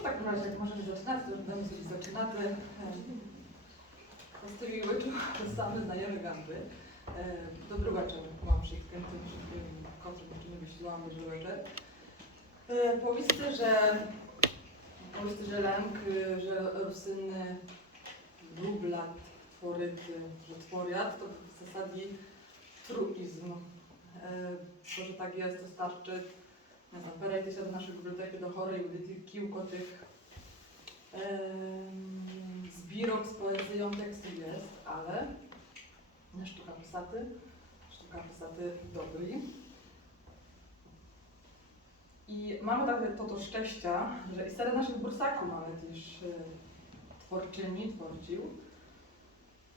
w takim razie, jak możemy zaczynać, to będziemy sobie zaczynamy. Postoji łyczu, same znajemy gęby. Dobry wieczór, mam wszystkim tym wszystkim kotrem, czy nie wyśliłam, dobry wieczór. Powisty, że lęk, że rosyny, dublat, tworyty, że tworiat, to w zasadzie truizm. To, że tak jest, to starczy. Zaperajcie się do naszej biblioteki, do chorej, kilku tych zbirok z poezją tekstu jest, ale sztuka pisaty dobry. I mamy takie to szczęścia, że i serед naszych bursaków mamy też twórczyni.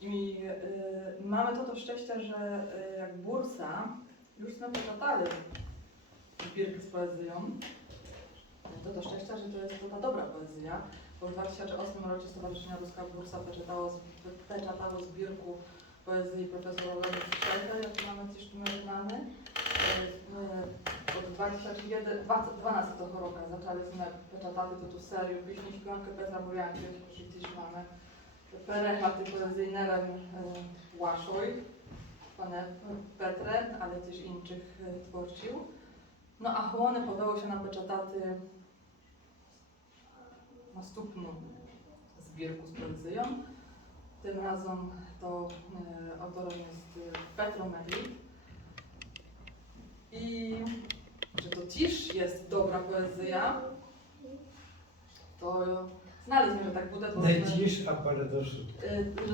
I mamy to szczęścia, że jak bursa już sme przeczytali zbirkę z poezją, to szczęścia, że to jest to ta dobra poezja. Bo w 2008 roku Stowarzyszenie Ruska Bursa peczatało zbirku poezji profesora Szejka, jak mamy też numerowany. Od 2012 roku zaczęliśmy peczatać tu serię pieśni śpiewankę Petra Burianki, czyli też mamy perechaty poezyjne Łaszoj, pane Petre, ale też innych twórczył. No a chłony podało się na peczataty następną zbirku z poezją. Tym razem to autorem jest Petro Medlik. I że to też jest dobra poezja, to znaleźliśmy, że tak bude, bo że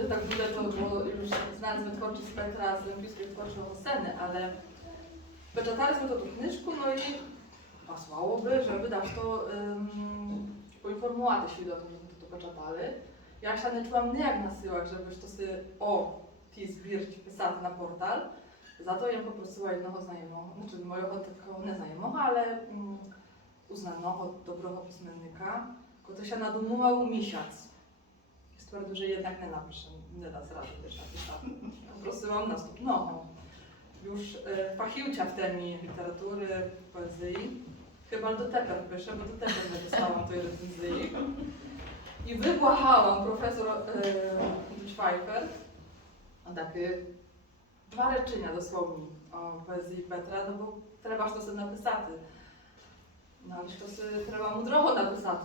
tak bude, to bo już znaleźliśmy twórczość Petra z Olimpijskiej Twórczej Oceny, ale wyczataliśmy to w kniżku, no i pasłałoby, żeby dać to poinformować świadom, że to poczytali. Ja się nie czułam jak na siłach, żebyś to sobie ty zbierć pisać na portal. Za to ja poprosiła jednego znajomego, znaczy mojego takiego nieznajomego, ale uznanego, dobrego pismennika, który się nadumował miesiąc. Stwierdził, że jednak nie napiszę, nie da się rady też napisać. Poprosiłam następnego. Już fachiłcia w temie literatury, poezji. Chyba do teper piszę, bo do teper nie dostałam tej recenzji. I wybłahałam profesor Schweifer takie 2 rečenia dosłownie o poezji Petra, no bo trzeba to sobie napisać. No ale to sobie trzeba mudrowo napisać.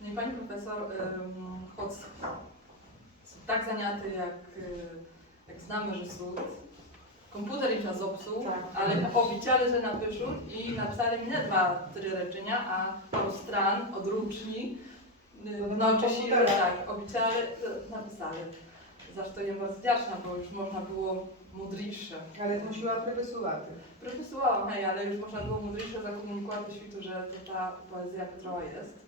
No i pani profesor, choć tak zaniaty jak znamy, że słów, komputer im się zepsuł, tak. Ale obiecali, że napiszą i napisali mi nie 2-3 rečenia, a paru stron odruczni. No oczywiście tak, obiecali, napisali. Zresztą jem bardzo wdzięczna, bo już można było mądrzejsze. Ale musiała profesować. Profesowałam, hej, ale już można było mądrzejsze zakomunikować światu, że to ta poezja Petrowa jest.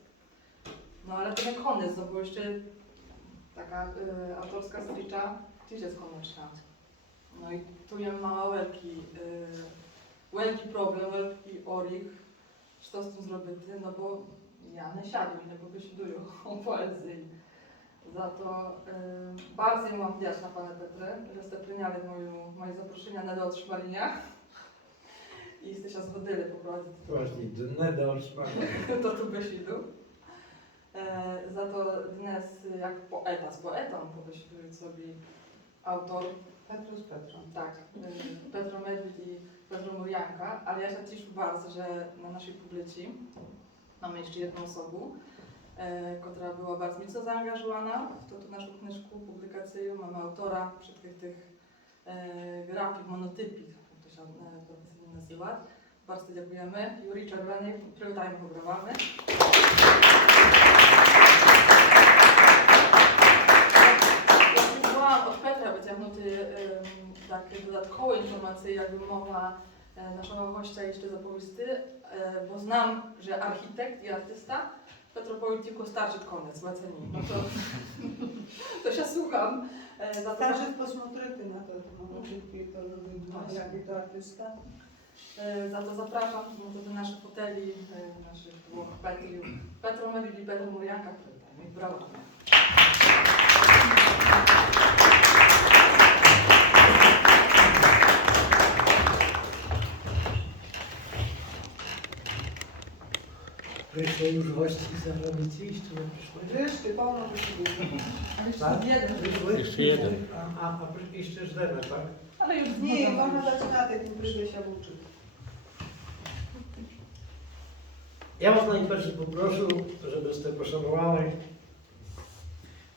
No ale to nie koniec, no bo jeszcze taka autorska stricza też jest konieczna. No i tu jem mała wielki problem, wielki orych, co z tym zrobić, no bo ja nie siadam, nie pobesieduję o poezji. Za to bardzo mam wdzięczna Pana Petrze, że ste przyjęli moje zaproszenia na do otrzymania i ste się zgodzili poprowadzić właśnie, nie do otrzymania. to tu besiedu. Za to dnes jak poeta z poetą pobesieduję sobie autor Petro z Petrą. tak, Petro Medlik i Petro Murianka, ale ja się cieszę bardzo, że na naszej publicy mamy jeszcze jedną osobę, która była bardzo mocno zaangażowana w tą naszą kniżkę, publikację. Mamy autora wszystkich tych grafik, monotypii, jak to się profesjonalnie nazywa. Bardzo dziękujemy. Juri Czerwony, przywitajmy go brawami. Próbowałam od Petra wyciągnąć takie dodatkowe informacje, jakby mogła naszego gościa jeszcze zapowiedzieć, bo znam, że architekt i artysta Petro powie tylko starczy koniec w ocenie. No to się słucham. Starszy posмотрите na to, jaki to artysta. Za to zapraszam do naszych hoteli, naszych dwóch Petriów. Petro Medlik i Petro Murianka. Brawo. Wyszło już gości zarobić iść, czy nie przyszły? Wiesz, ty pełno wysiłku. Ale jeszcze Tak? jeden. Wyszły? Jeszcze jeden. A jeszcze żdemy, tak? Ale już Nie, znowu ona już. zaczyna te imprezy się uczyć. Ja was najpierw poproszę, żebyście poszanowali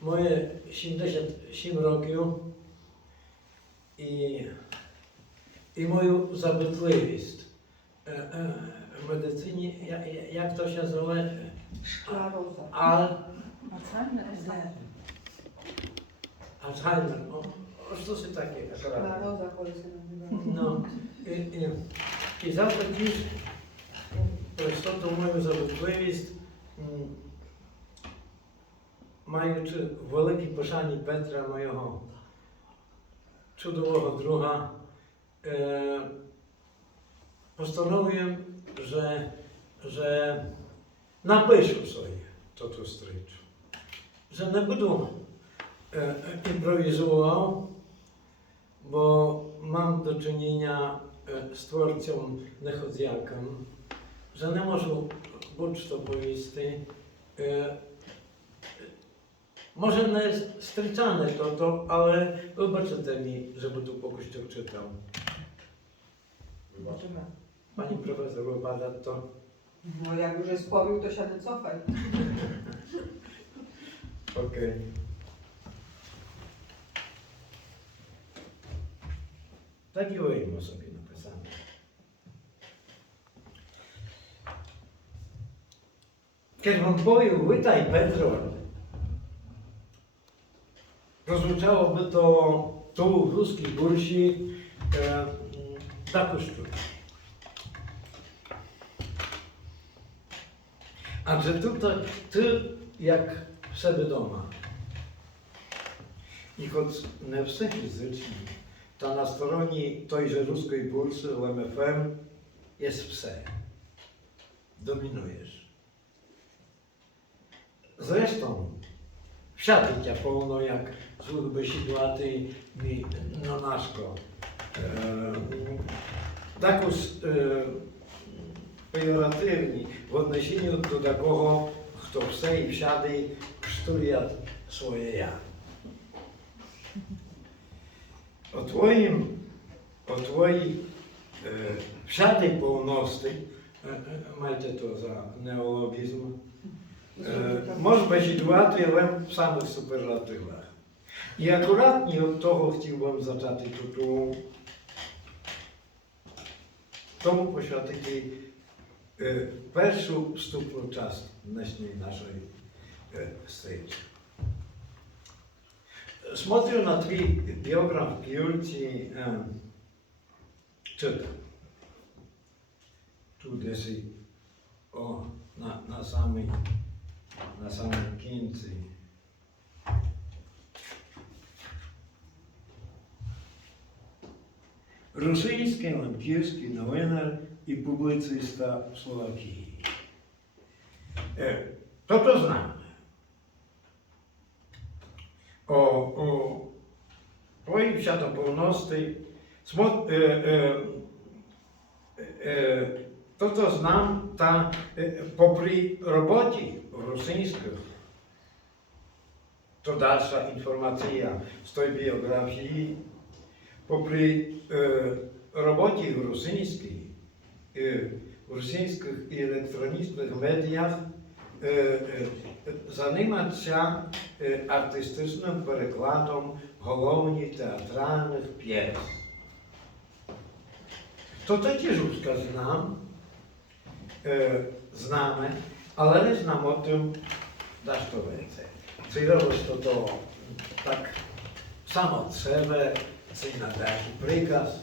moje 77 roków i moją zabytliwość. W medycynie, jak to się nazywa? Szklaroza. Alzheimer? Nie. Alzheimer. O co się takie akurat? Szklaroza polska nazywa. No. I zawsze dziś prostotą moją zabytliwość маючи велике пошані Петра, мого чудового друга, postanowiłem, że napiszę sobie to tu strycz. Że nie będę improwizował, bo mam do czynienia z twórcą niechodziakiem, że nie może być to boisty. Może nie jest stryczane to, ale wybaczycie mi, żeby tu po kościoł czytał. Zobaczymy. Pani profesor wypada to. No jak już jest powił, to się nie cofaj. Okej. Taki ujmę sobie napisane. Kiedy wam powiem, witaj Petro, rozliczałoby to tu w ruskiej bursi taką sztukę. A że tutaj ty jak w sobie doma. I choć nie wszyscy fizyczni, to na stronie tejże ruskiej bursy LMFM jest wse. Dominujesz. Zresztą wsiadł cię pełno jak służby sidłaty mi na naszko. Tak już pejoratywni w odniesieniu do takiego, kto wse i wsiada i krztuje swoje ja. O twojej wsiady północnej, majcie to za neologizm, może być sidłaty, ale w samych superlatywach. I akuratnie od tego chciałbym zacząć tytuł. Tomu poświęcić pierwszy wstupny czas dnešnej naszej stage. Смотрю на твій біограф в П'юльці, czytam. Tu dесь na samej końcu. Rosyjski, łankierski nowinar i publicysta w Słowakii. To znamy. O twojej światopolności to znam ta popri robocie rosyjskich. To dalsza informacja z tej biografii. Popri robocie w rosyjskich i elektronicznych mediach zajmować się artystycznym przekładem głównie teatralnych pies. To też już znamy, ale nie znam o tym dasz to więcej. Cyrowość to tak samo od siebie, czy na taki przykaz.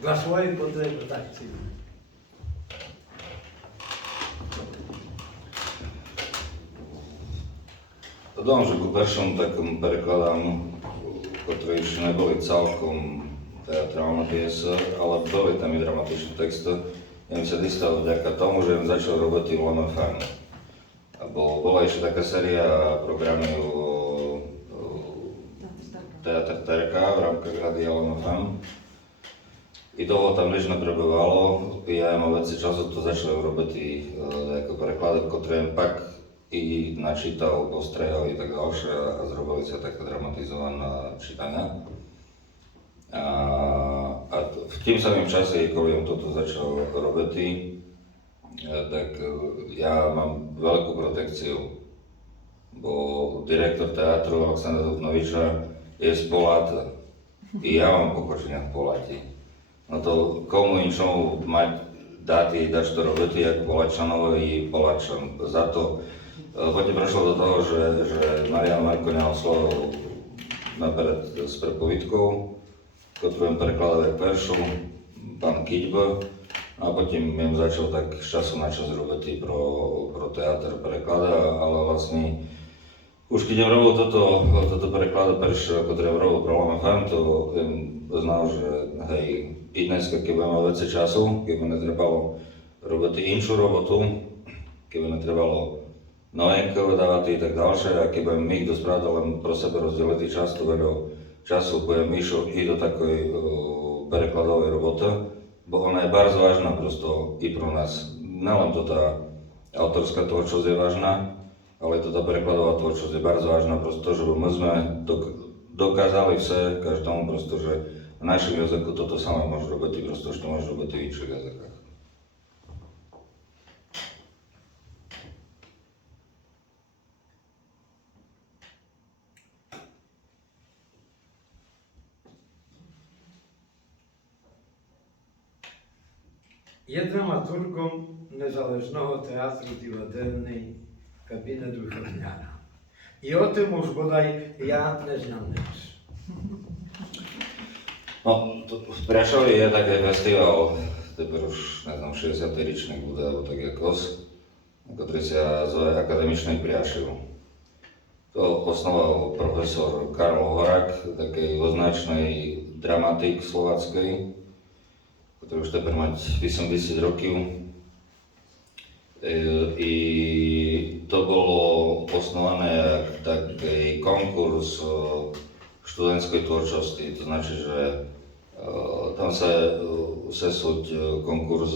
Dla swojej potrzeby tak cyrowość. Dążę ku першим таким перекладам, котрі ще не були цілком театральні п'єси, але були там і драматичні тексти. Він це дістав завдяки тому, що він почав робити LMFM. Бо була ще така серія програмів Театр ТРК в рамках ради LMFM. I toho tam nič neprebývalo, ja mám veci času to začali robiť ako preklady, ktoré pak i načítal, postrehal i tak ďalšie a zrobili sa také dramatizované čítania. A v tým samým čase, keď som toto začal robiť, tak ja mám veľkú protekciu, bo direktor teatru Aleksandra Duknoviča je z Poláta i ja mám pochodzenia v Poláti. No to komu inšomu mať dať to robiť, ako Poláčanovi i Poláčan. Za to potom prešlo do toho, že Marian Marko neoslovil napred s prepovidkou, ktorú prekladal veršu, pán Kiďba, a potom im začal tak z času na čas robiť pro teatr preklada, ale vlastne už keď som robil toto preklada perš, ktoré som robil pro LMFM, to som znal, že hej, i dneska, keď budem mať veci času, keď by netrebalo robiť inšiu robotu, keď by netrebalo novinky vydávať i tak ďalšie, a keď budem niekto spravdať len pro sebe rozdeliť čas, to veľa času budem išiel i do takej prekladovej roboty, bo ona je bardzo vážna prosto i pro nás. Nelen to tá autorská tvorčosť je vážna, ale to tá prekladová tvorčosť je bardzo vážna, prosto, že my sme dokázali vse každému prosto, že v našom jazyku toto samé môže robiť, prosto, že to môže robiť v iných jazykách. Je dramaturgom Niezależnego Teatru Divadelnej Gabinet Wychodniara. I o tym już bodaj ja nie znam nic. No, v Prešovi je taký festival, teper už, ne znam, 60. ročník bude, alebo tak jakos, ktorý sa zove Akademičný Priašiv. To osnoval profesor Karol Horak, taký označný dramatik slovacký, ktorý už teper mať 80 rokov. I to bolo osnované jak taký konkurs študentskej tvorčosti, to znači, že tam sa sesúť konkurs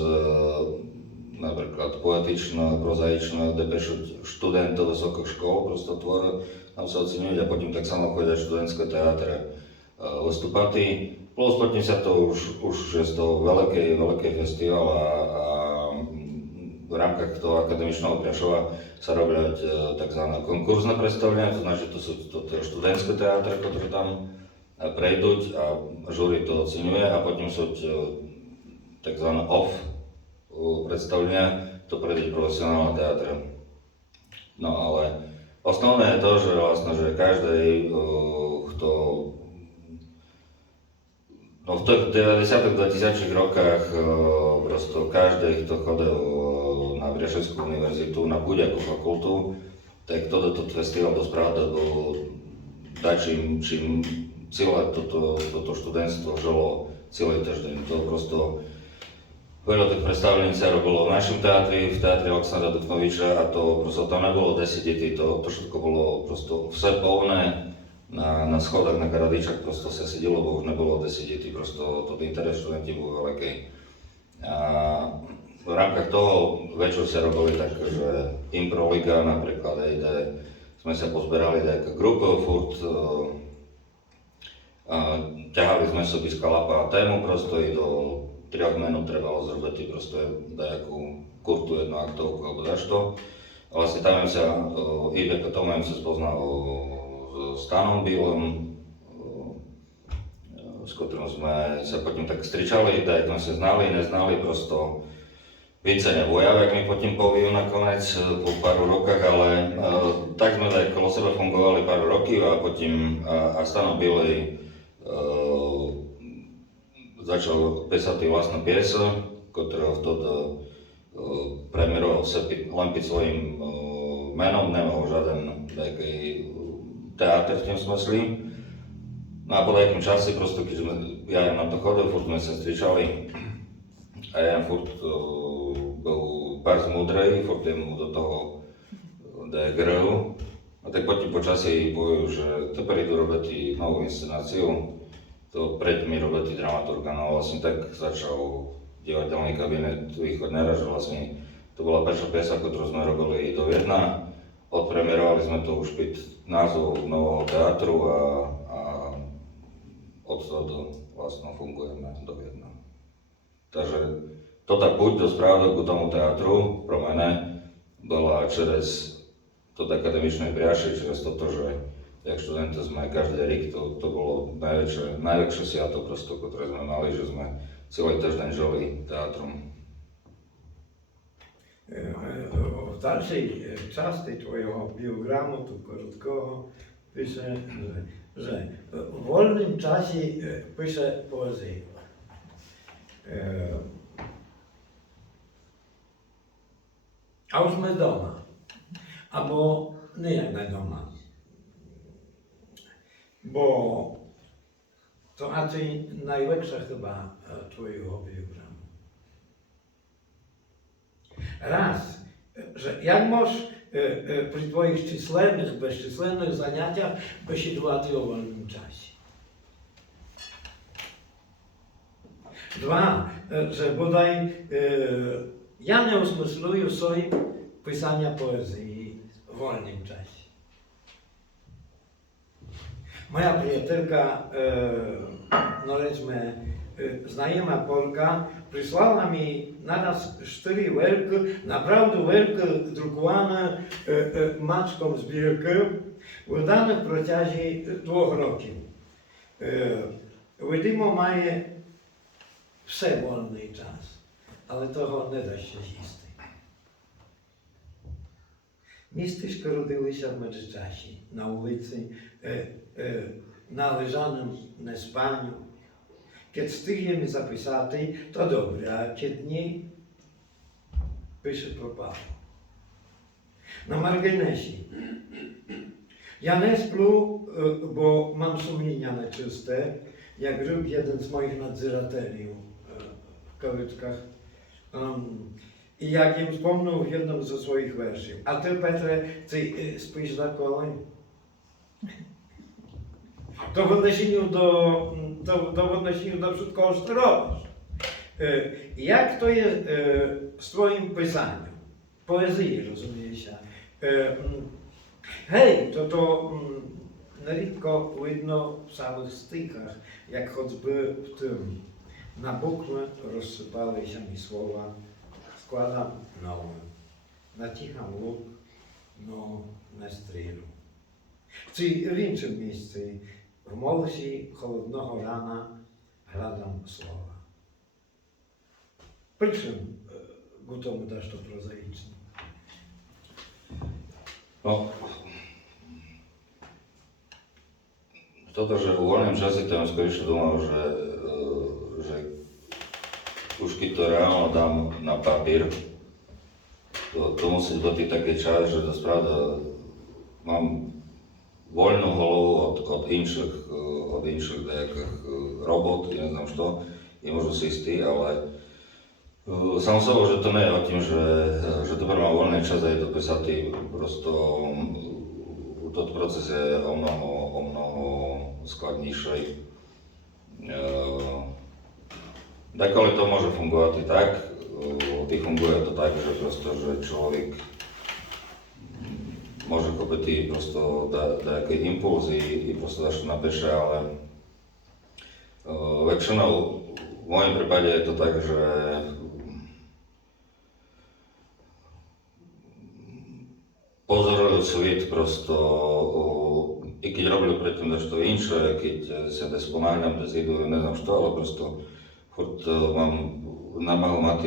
napríklad poetično, prozaično, kde pešuť študentov vysokých škôl, prosto tvor, tam sa oceňujú a potom tak samo chodia študentské teatre vystupatí. Plus potom sa to už je z toho veľký festival a v rámkach toho akademičného Prešova sa robia tzv. Konkurzné predstavenia, to znači, to sú študentské teatre, ktoré tam prejdú a žúri to oceňuje a potom sú tzv. Off predstavenia, to prejdú profesionálne teatre. No ale основné je to, že vlastne, že každý, kto v tých 90. 2000 rokách prosto každý, kto chodil na Brieševskú univerzitu, na buďakú fakultu, tak toto festival to spravda bol čím celé toto študentstvo žilo celý týždeň. To prosto veľa tých predstavení sa robilo v našom teatri, v teatri Aleksandra Duknoviča a to prosto tam nebolo 10 detí, to všetko bolo prosto vse plné. Na schodách na Karadičach prosto sa sedelo, bo už nebolo 10 detí, prosto to interes študenti bol veľký. A v rámkach toho večer sa robili tak, že improliga napríklad, kde sme sa pozberali nejaká grupa, furt ťahali sme sobie z kalapa tému, prosto i do 3 minút trebalo zrobiť prosto nejakú kurtu, jednu aktovku alebo dašto. A vlastne tam sa, i vďaka tomu sa spoznal s Stanom Bílom, s ktorým sme sa potom tak stričali, tak sme sa znali, neznali, prosto více neboja, jak mi potom povijú nakoniec po pár rokách, ale tak sme tak kolo sebe fungovali pár rokov a potom a Stano Bílej začal písať vlastnú piesu, ktorého vtedy premiéroval len pod svojím menom, nemal žiaden taký teatr v tým smysli. No a po nejakom čase, prosto, keď ja na to chodil, furt sme sa stričali a ja furt bol bardzo múdrej, furt mu do toho gril. A tak potom po čase povedal, že teper idú robiť novú inscenáciu to predtým robil dramaturga, no vlastne tak začal divadelný kabinet Východ Nera, že vlastne to bola prvá piesa, ktorú sme robili do Viedna. Odpremierovali sme to už pod názov nového teatru a odtedy vlastne fungujeme do Viedna. Takže tá púť do správy k tomu teatru pro mene bola čez to akademičnej priaše, čez toto, že jak študenti sme každý rok, to bolo najväčšie sviato prosto, ktoré sme mali, že sme celý týždeň žili teatrom. W dalszej części twojego biogramu, tu krótkiego, pisze, że w wolnym czasie pisze poezję. A już my doma, albo nie jak na doma, bo to raczej najlepsza chyba twojego biogramu. Raz, że jak możesz przy twoich czyslennych, bezczyslennych zajęciach besiedувати o wolnym czasie. Dwa, że bodaj ja nie usmysluję sobie pisania poezji w wolnym czasie. Moja przyjacielka, no powiedzmy, znajoma Polka, przysłała mi naraz 4 wielkie, naprawdę wielkie, drukowane maczką zbierki, wydane w procesie 2 roków. Wiadomo, mają все wolny czas, ale того не da się з'їсти. Містечко родилися в Меджичасі, на вулиці, на лежаному неспанню. Kiedy wstygniemy zapisati, to dobre, a kiedy nie, pisze propało. Na marginesie. Ja nie splю, bo mam sumienia nieczyste, jak rzekł jeden z moich nadzorateli w kawyczkach. I jak im wspomniał w jednym ze swoich wierszy. A ty, Petre, ty spójrz za kolej. To w odniesieniu do wszystkiego, co robisz. Jak to jest z twoim pisaniem? Poezji, rozumie się. Hej, to nierzadko widno w samych stykach, jak choćby w tym. Na bukle rozsypały się mi słowa, składam nowe. Nacicham łuk, no na strylu. Czy w innym miejscu, w młodości chłodnego rana, gladam słowa. Przy czym gotowy dasz to prozaiczne? No, toto, že v voľnom čase tam skôr думав, že už keď to reálno dám na papír, to musí byť taký čas, že to spravda mám voľnú hlavu od інших деяких робот, я не знаю що, і можу сісти, але сам собою, že to nie je o tým, že tепер mám voľný čas a je to písať, prosto ten proces je o mnoho skladnejší. Dakole to môže fungovať i tak, i funguje to tak, že prosto, že človek môže chopiť prosto nejaký impuls i prosto daš to napíše, ale väčšinou v mojom prípade je to tak, že pozorujú svet prosto, i keď robili predtým nešto inše, keď sa des pomáham, des idú, neznám što, ale prosto furt mám námahu mať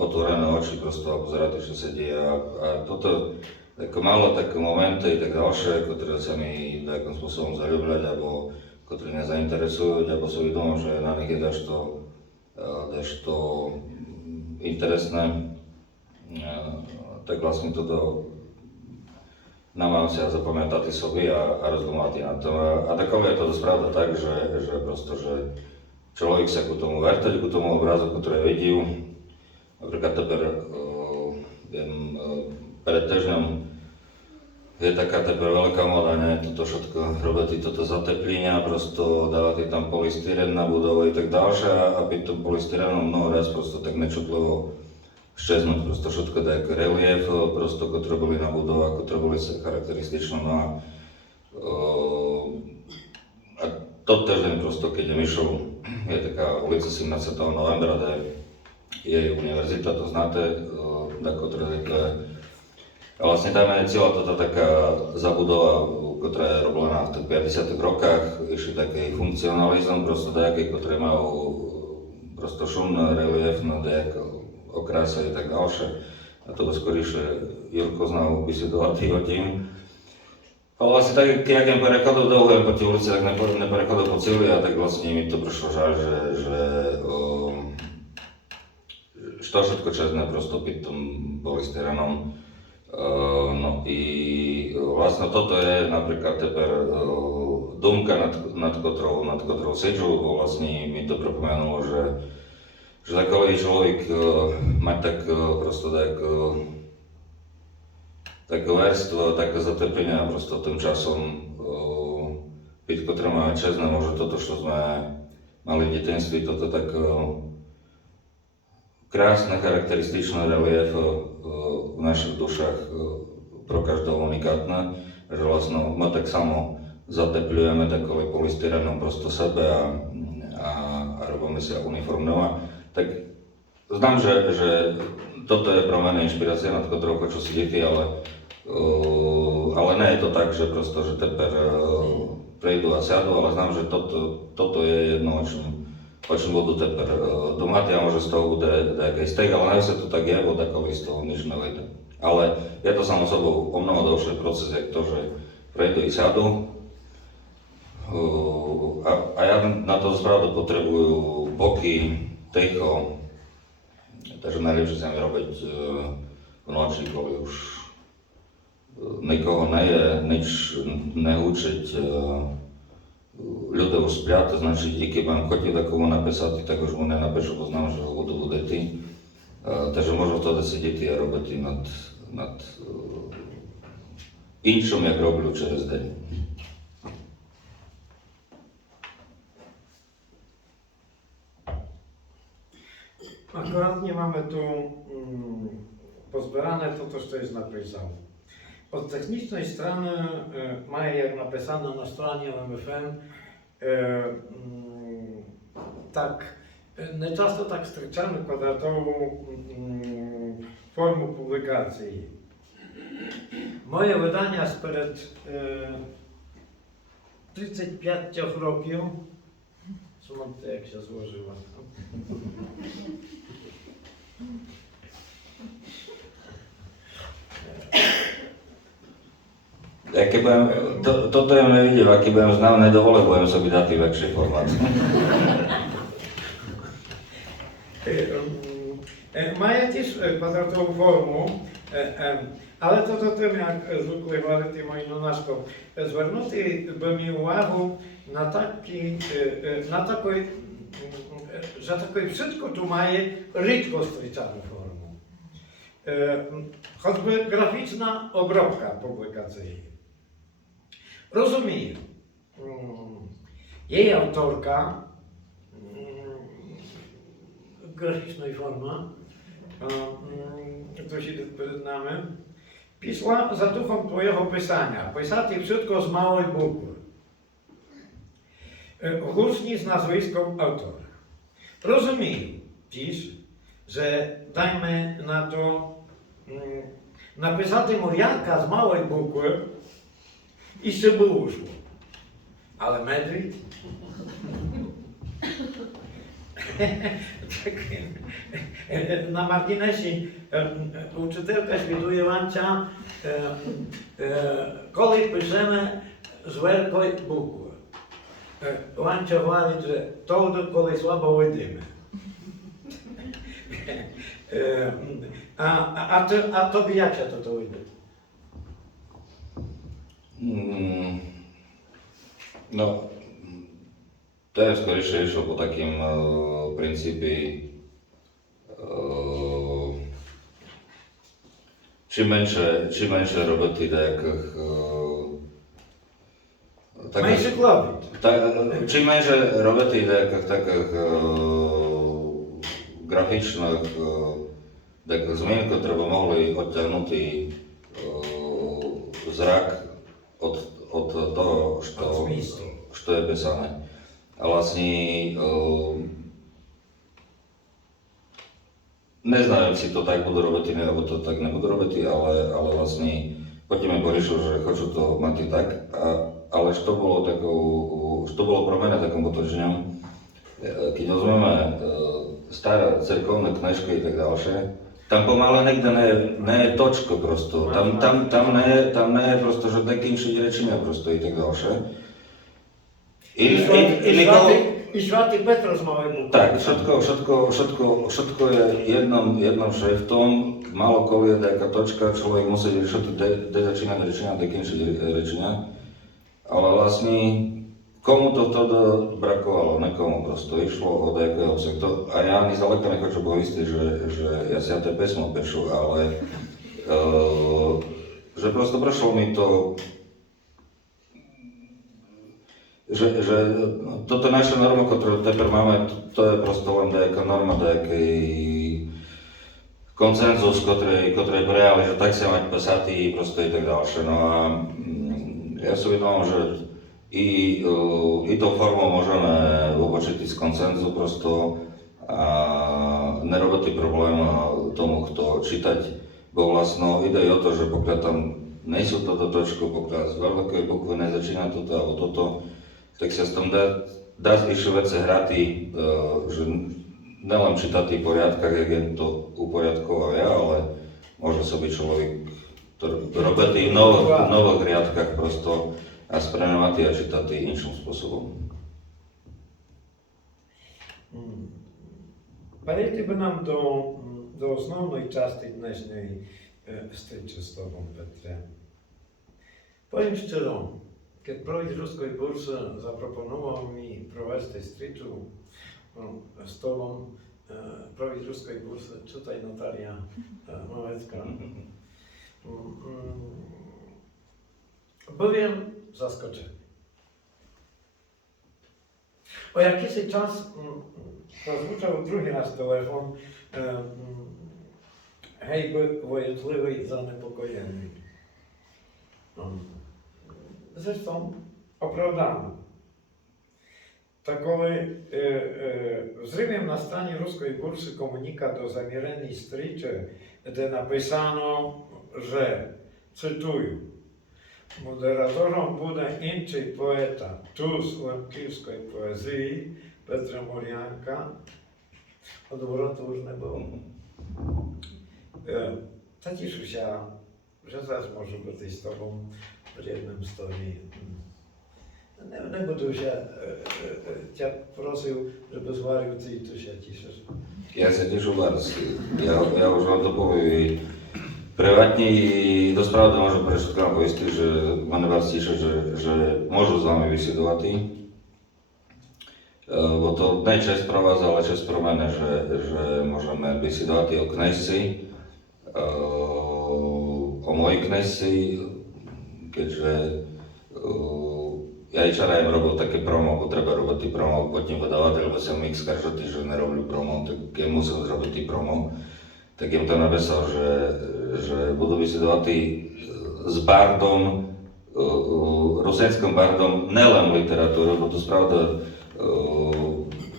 otvorené oči prosto a pozerať, čo sa deje. A toto tako malo také momenty i tak ďalšie, ktoré sa mi takým spôsobom zaľúbľať, alebo ktoré mňa zainteresujú, alebo som vedomý, že na nich je dašto interesné, tak vlastne toto mám sa zapamätať sobie a rozumieť na tom. A takové je to dosť pravda tak, že prosto, že človek sa ku tomu vrtať, ku tomu obrazu, ktorý vidí. Napríklad teper pred týždňom je taká teper veľká moda, ne? Toto všetko robiť toto zateplenia, prosto dávať tam polystyren na budovu i tak ďalšie, aby to polystyrenom mnoho raz prosto tak nečutlivo ščeznúť, prosto všetko tak relief, prosto ktoré boli na budovu, ako to boli sa charakteristično, no a to týždeň prosto, keď je išiel, je taká ulica 17. novembra, kde je univerzita, to znáte, a vlastne tam je celá toto taká zabudova, ktorá je robená v 50. rokách, išli taký funkcionalizm, prosto dajaký, ktoré majú prosto šumné, reliefné, dajak okrása i tak ďalšie. A to skôršie Jurko znal bysvedovať o tým. Ale vlastne tak, keď ja prechodil dlho po tej ulici, tak neprechodil po celý a tak vlastne mi to prišlo žal, že to všetko čestné prosto piť tom polystyrenom. No i vlastne toto je napríklad teper dumka, nad ktorou sedžu, vlastne mi to pripomenulo, že takový človek mať tak prosto tak verstvo, také zateplenia prosto tým časom piť, ktoré máme čestné, môže toto, čo sme mali v detenství, toto tak krásne, charakterističné relief v našich dušách pro každého unikátne, že vlastne my tak samo zatepľujeme takový polystyrenom prosto sebe a robíme si uniformnova. Tak znam, že toto je pro mene inšpirácia, nad ktorou čo si deti, ale nie je to tak, že prosto, že teper prejdú a siadu, ale znam, že toto je jedno, o čom budú teper domať a môže z toho bude nejaký steak, ale najviac to tak je, bo takový z toho nič nevejde. Ale je to samo sobou o mnoho dlhší proces, jak to, že prejdú i siadu. A ja na to zpravdu potrebujú boky, ticho, takže najlepšie sa mi robiť v noci, keď už nikoho neje, nič neučiť. Ľudia už spia, to znači, i keď budem chodiť takomu napísať, tak už mu nenapíšu, bo znam, že ho budú deti. Takže možno vtedy si deti a robiť nad inčom, jak robił через deň. Akuratnie mamy tu pozbierane to, co jest napisał. Od technicznej strony ma jak napisane na stronie MFN tak najczęsto tak stryczamy kwadratową formę publikacji. Moje wydania sprzed 35 roków, co mam to jak się złożyło. Ja keď budem, toto ja nevidel, a keď budem znal nedovole, budem sobie dať lepší formát. Mає теж квадратову форму, але то тим, як звикли говорити мої нонашко, звернути би мені увагу на такий, że такий wszystko tu має рідко зустрічану форму. Choćby graficzna obróbka publikacyjna. Rozumiem. Jej autorka graficznej forma, to się przed nami, pisła za duchom twojego pisania. Pisati wszystko z małej bukwy. Chłóstni z nazwiskiem autora. Rozumiem dziś, że dajmy na to napisati Murianka z małej bukwy i się by uszło. Ale medrit? Na marginesie uczytelka świaduje Wancia, коли piszemy z wielkiej bukwy. Wancia mówi, że to коли słabo widzimy. A tobie jak się to wyjdzie? No, to je skôršie išlo po takým princípi Čím menšie roboty takých Менше клопіт. čím menšie roboty takých grafičných takých zmien, ktoré by mohli odťahnuť zrak od toho, Od zmyslu. čo je písané. A vlastne neznám, či to tak budú robiť, alebo to tak nebudú robiť, ale vlastne potom mi poriešil, že chcú to mať i tak. Ale čo bolo pro mene takým potočňom, keď vezmeme staré cerkovné knižky i tak ďalšie, tam pomaly niekde ne je točko prosto, tam ne je prosto žiadne kinčiť rečenia prosto i tak ďalšie. I Švatý Petros mali mu. Tak, všetko je jednom šriftom, málo kolie taká točka, človek musí riešiť, kde začína rečenia, kde končí rečenia. Ale vlastne, komu to vtedy brakovalo, nekomu prosto išlo od jakého sektoru. A ja ani zaleka nechoču bol istý, že ja si ja to písmo píšu, ale že prosto prešlo mi to, že toto naša norma, ktorú teper máme, to je prosto len nejaká norma, nejaký konsenzus, ktorý prijali, že tak sa mať písať prosto i tak ďalšie. No a ja si uvedomím, že i tou formou môžeme ubočiť z konsenzu prosto a nerobiť problém tomu, kto čítať, bo vlastno ide o to, že pokiaľ tam nejsú toto točko, pokiaľ z veľkej bukvy nezačína toto alebo toto, tak sa s tom dá zvyššie veci hratý, že nelen čítať v poriadkach, jak je to uporiadkoval ja, ale môže sa byť človek, ktorý robí v nových riadkach prosto a sprenovať a čítať inším spôsobom. Перейти би нам до основної частини днешньої зустрічі з тобою, Петре. Powiem szczerze, kiedy prowadz ruskiej bursy zaproponował mi prowadzić zустрічу z tobą, prowadz ruskiej bursy, czytaj Natalia Małecka. Byłem zaskoczony. O jakiś czas прозвучав другий раз телефон, гейби воєтливий, занепокоєний. Zresztą opravdano. Takowy wzrywiem na stanie ruskiej bursy komunikat o zamierzeniu stryczy, gdzie napisano, że, cytuję, moderatorom bude inczy poeta tu z łemkівської poezji, Петра Морянка, odwrotu już nie było. Zacieszył że zaraz może być z tobą w jednym stole. Nie budu się cię prosił, żeby zwarił ty i tu się cieszysz. Ja sa tiež vás. Ja už vám to poviem privátne i dosť pravda môžem pre všetko vám poistiť, že mane vás tieša, že môžu s vami vysedovať. Bo to nie čest pro vás, ale čest pro mene, že môžeme vysedovať o knižci, o mojej knižci, keďže ja i včera im robil také promo, bo treba robiť promo, potom vydavateľ by som ich skaržil, že nerobili promo, tak ja musím zrobiť promo. Tak im tam napísal, že budú vysedovať s bardom, rusenským bardom, nelen literatúru, bo to spravda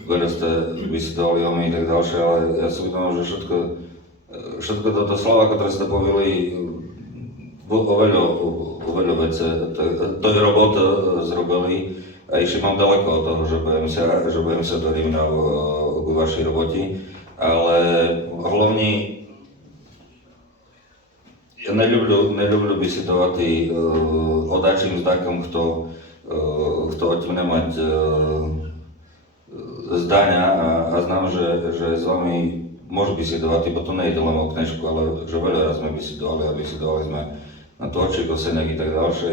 veľa ste vysedovali o mi i tak ďalšie, ale ja si uvedomil, že všetko toto slova, ktoré ste povedali, oveľa veci, to je robota zrobili a ešte mám daleko od toho, že budem sa dorівняв k vašej roboti, ale hlavne ja neľúbľu vysedovať odačím zdakom, kto o tým nemať zdania a znam, že s vami môžu vysedovať, bo to nie je len o knižku, ale že veľa raz sme vysedovali a vysedovali sme na Toček, Oseňák i tak ďalšie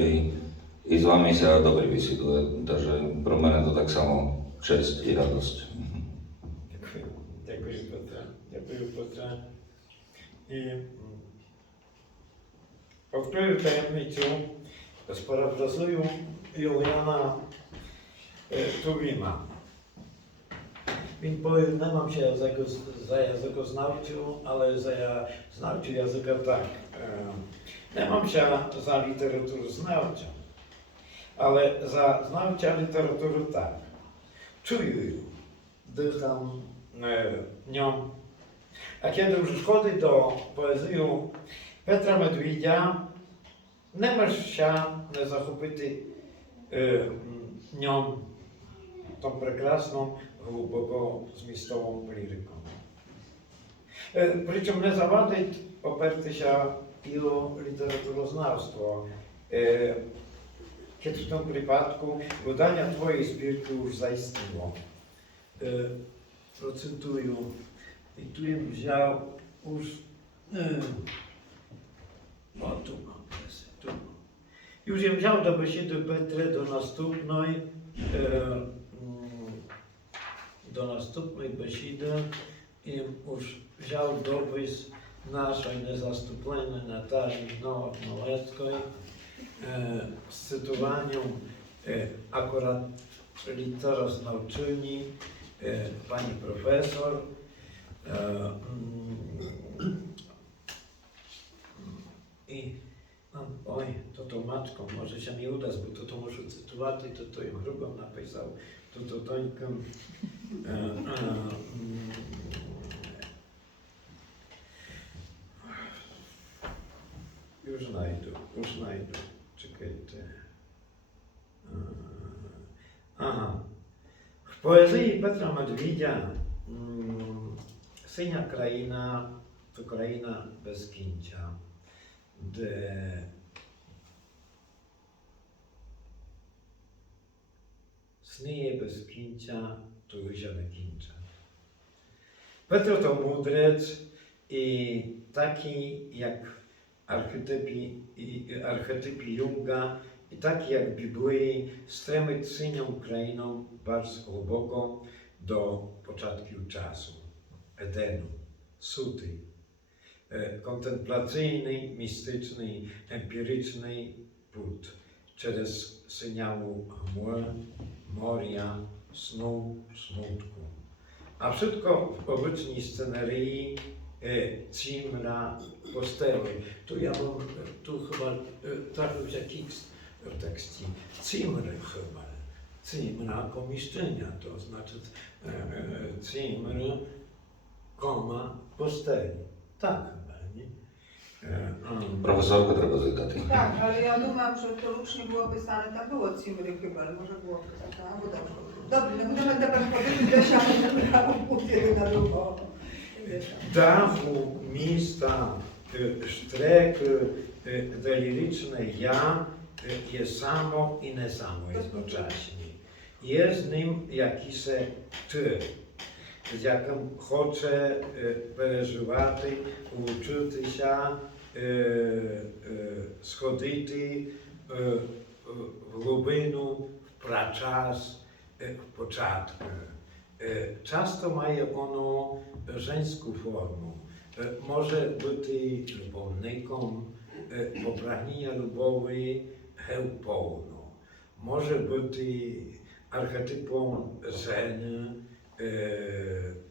i s vami sa dobre vyseduje, takže pro mene to tak samo čest i radosť. Дякую, Петре. Дякую, Петре. І odkrył tajemnicę, sparafrazuję Juliana Tuwima. Він не мав ще за язикознавцю, але за знавцю язика так. Не мав ще за літературознавця, але за знавця літератури так. Чую, дихам ньому. А kiedy już wchodzi do poezji Petra Medwidzia, nie masz się nie zachopити nią, tą прекрасną, глибоко змістову лірику. Причому не завадить опертися і у літературознавство. Kiedy w tym przypadku wydania Twojej zbiórki już zaistniło. Procentuję i tu bym wziął już... O, tu mam presję, tu mam. Już bym wziął do Besiedy Petry do następnej besiedy i już wziął dopis naszej niezastupionej Natalii Nowak-Maleckiej z cytowaniem akurat literoznawczyni pani profesor. I oj, to tłumaczką, może się nie uda, bo to muszę cytować, to im grubo napisał, to Tońkiem. Już znajdę, czekajcie. Aha. W poezji Petra Medwidzia Synia kraina to kraina bez kincia, де snyje bez kincia, to już nie kincia. Petro to mudrec i taki jak archetypi Junga i taki jak Biblii stremi synią krainą bardzo głęboko do początku czasu, Edenu, Suty. Kontemplacyjny, mistyczny, empiryczny put przez syniału chmur, moria, snu, smutku. A wszystko w obecnej scenerii cimra posteły. Tu chyba trafił się kiks w tekście. Cimry chyba. Cimra pomieszczenia, to znaczy cimry, koma, posteli. Tak chyba, nie? Profesorka треба згадати. Tak, ale ja думаю, że to rucznie było pisane, tam było cimry chyba, ale może było pisane, albo dobrze. Dobrze, no będziemy teraz powiedzieć, że się na punkcie na drugą. Dachu mista sztrek deliryczny ja jest samo i nie samo jednocześnie. Jest z nim jakiś ty, z jakim chce przeżywać, uczyć się, schodzić w głębinu, w praczas, w początku. Często ma ono żeńską formę. Może być lubowniką, popragnienia lubowej pełną. Może być archetypą żeny,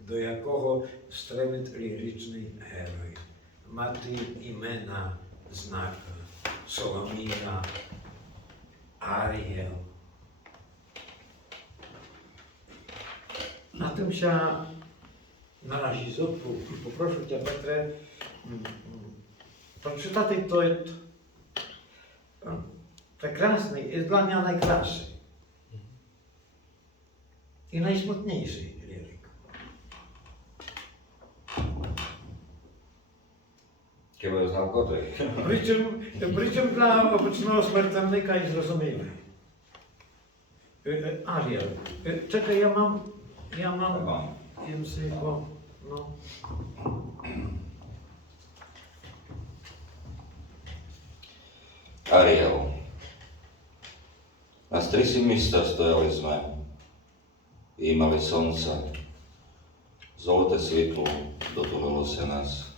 do jakiego stremi liryczny heroj. Ma imiona, znak Solomina, Ariel. Na tym się narazi zupku i poproszę Cię, Petrę, przeczytaj to jest прекрасny, jest dla mnie najkrajszy i najsmutniejszy liryk. Chyba już znam kotek. Причем dla obecnego śmiertelnika i zrozumiałej. Ariel, czekaj, ja mam języko, no. Ariel. Na strisi místa stojali sme. I mali slnce. Zoloté svitlo dotulilo sa nás.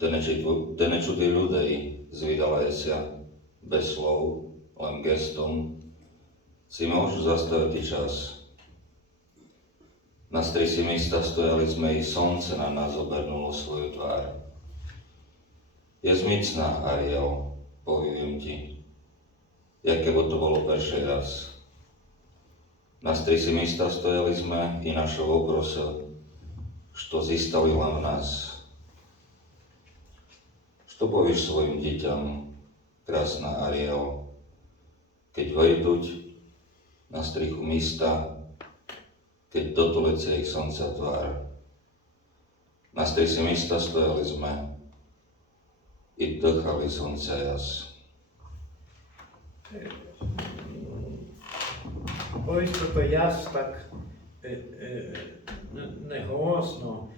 de nečuť ľudí zvídala sa bez slov, len gestom, si môžu zastaviť čas. Na strisi místa stojali sme i slnce na nás obernulo svoju tvár. Je zmicná, Ariel, poviem ti, jakého to bolo perší raz. Na strisi místa stojali sme i našo oprosa, što zistali len v nás. Što povieš svojim deťam, krásna Ariel, keď vejduť na strichu místa, keď dotulece ich slnca tvár. Na strichi místa stojali sme i dýchali slnce jas. Powiedzmy to jas tak negołoсно,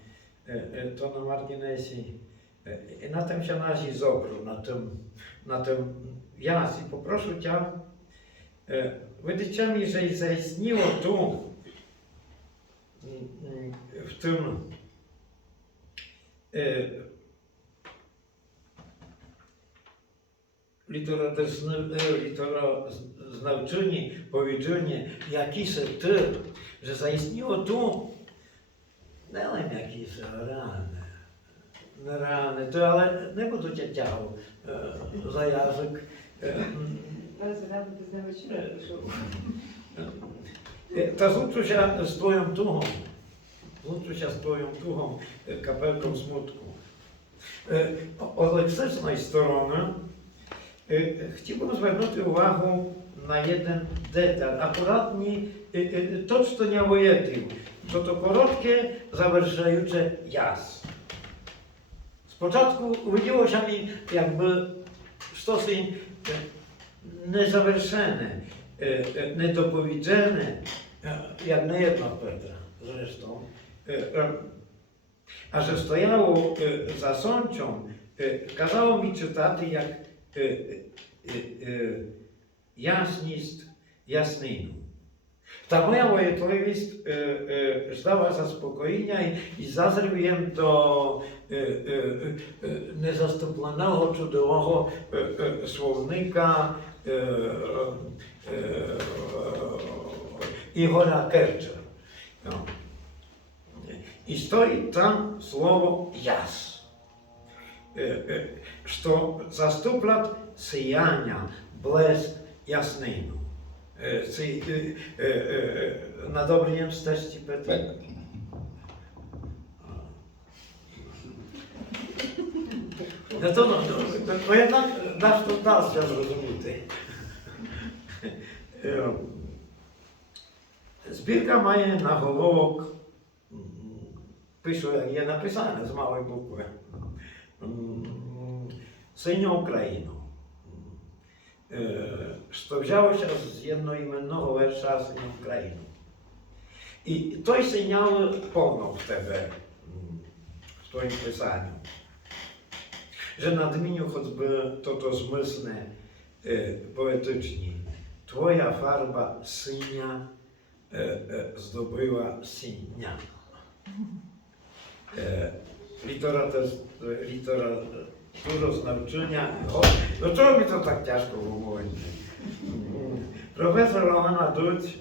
to na marginesie. Na tym się nazi zobru, na tym jas. I poproszę Cię, wydycie mi, że zaistniło tu, w tym literoznawczyni powiedzenie, jaki se ty, że zaistniło tu, nie wiem jaki se rany, to ale nie budu cię ciało za język. Bardzo nawet wyznawać Ta złączy się z Twoją duchą, kapelką smutku. Od elektrycznej strony chciałbym zwrócić uwagę na jeden detal, akuratnie to, co nie ojedył, to krótkie, zaвершаюче jas. Z początku widziało się mi jakby stosy niezaвершене, niedopowiedziane, jak nie jedna Petra zresztą. A że stojało za sączą, kazało mi czytać jak jasність яснину. Та моя воєтливість ждала заспокоєння і зазрів їм до незаступленого чудового словника Ігоря Керчера. І стоїть там слово «яс», что заступлять сияння, блеск яснину. На добрий день стежці Петро. Tak. No to jednak dasz to raz się zrozumieć. Збірка має наголовок, пишу, як є написане з малої букви, «Синю Україну», що взялося з jednoimenного верша «Синю Україну». І той сигнал повно в тебе, в твоїм писанню, że nadmienił choćby to zmysłne, poetycznie. Twoja farba synia zdobyła synia. Literaturoznawczynia. Dlaczego mi to tak ciężko mówić? Profesor Romana Duć,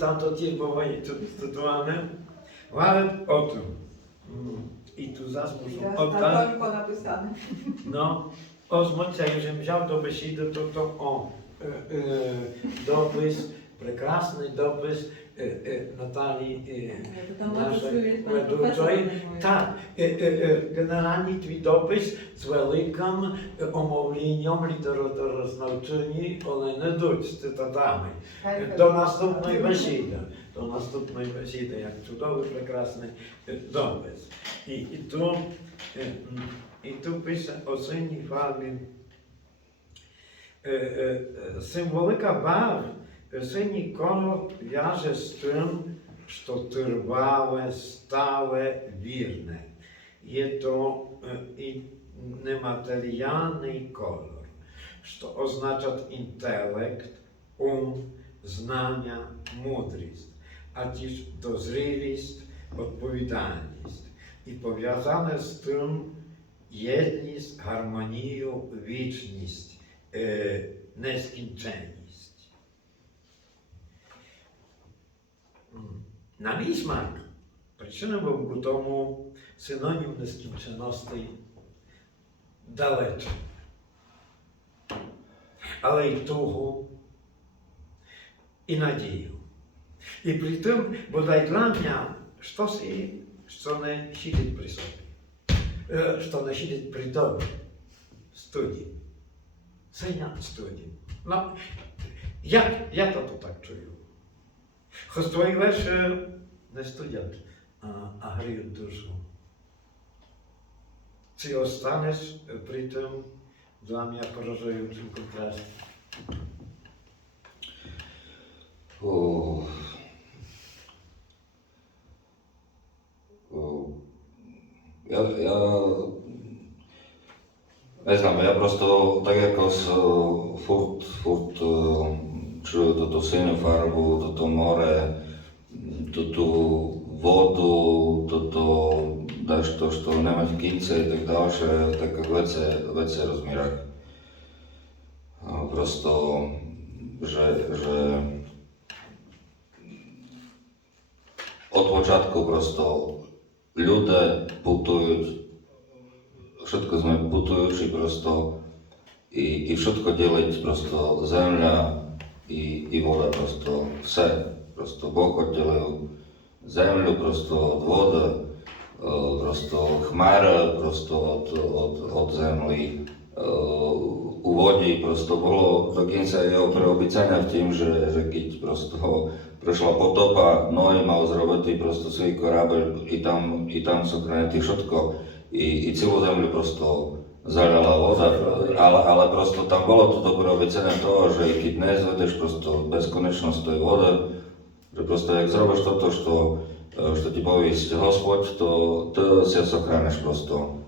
tam to też było tytułane, ale o tym. I tu zaraz muszą oddać. napisane. No, озмоця, że wziął do besіди, to dopis, прекрасний допис Наталії нашої ведучої. Так, генеральний твій допис з великим омовленням літературознавчині Олени Дуць з цитатами. До наступної бесіди, як чудовий, прекрасний допис. І tu pisze o синій фарбі. Symbolika barw, синій kolor wiąże z tym, że trwałe, stałe, wierne. Jest to i niematerialny kolor, co oznacza intelekt, znania, mądrość, a też dozrzewość, odpowiedzialność. I powiązane z tym єдність, гармонію, вічність, нескінченність. На мій смак, причина був у тому синонім нескінченності далече. Але й тугу, і надію. І при тим, бодай для мене, щось, що не сидить при собі. Що не сидить при добрі студії. Це я студії. Ну, я то так чую. Хоч твої верші не студять, а гріють душу. Чи останеш при тим dla mnie porażającym kontrastem? Ja ne znam, ja prosto tak ako furt čuju tú siniu farbu, toto more, tú vodu, toto nešto što nema v kince i tak dalše, tak vece rozmírach. Prosto, že od początku prosto ľudia putujú, všetko sme putujúci prosto i všetko deliť prosto zemľa i voda prosto vse. Prosto Boh oddelil zemľu prosto od vody, prosto chmára prosto od zemlí, u vodí prosto bolo dokonca jeho preobycania v tým, že keď prosto prešla potopa, Noé mal zrobitý prosto svoj korábel i tam sú kranety všetko i celú zemľu prosto zaľala voda, ale prosto tam bolo to dobré obycanie toho, že keď nezvedeš prosto bezkonečnosť tej vody, že prosto jak zrobiš toto, što ti povísť Hospod, to si ochráneš prosto.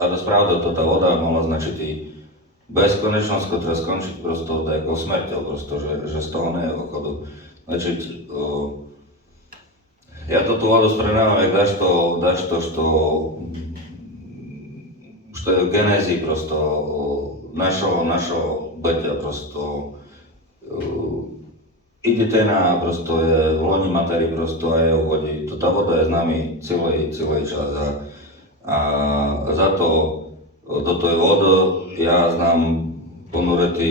A to pravda, to tá voda mohla značiť i bezkonečnosť, ktorá skončiť prosto takou smrťou, prosto, že z toho nie je ochodu. Значить, я тут воду сприймав як дещо, що є в генезі просто нашого биття, просто і дитина просто є в лоні матері, просто а є в воді. То та вода є з нами цілий час. А зато до тої води я знам понурити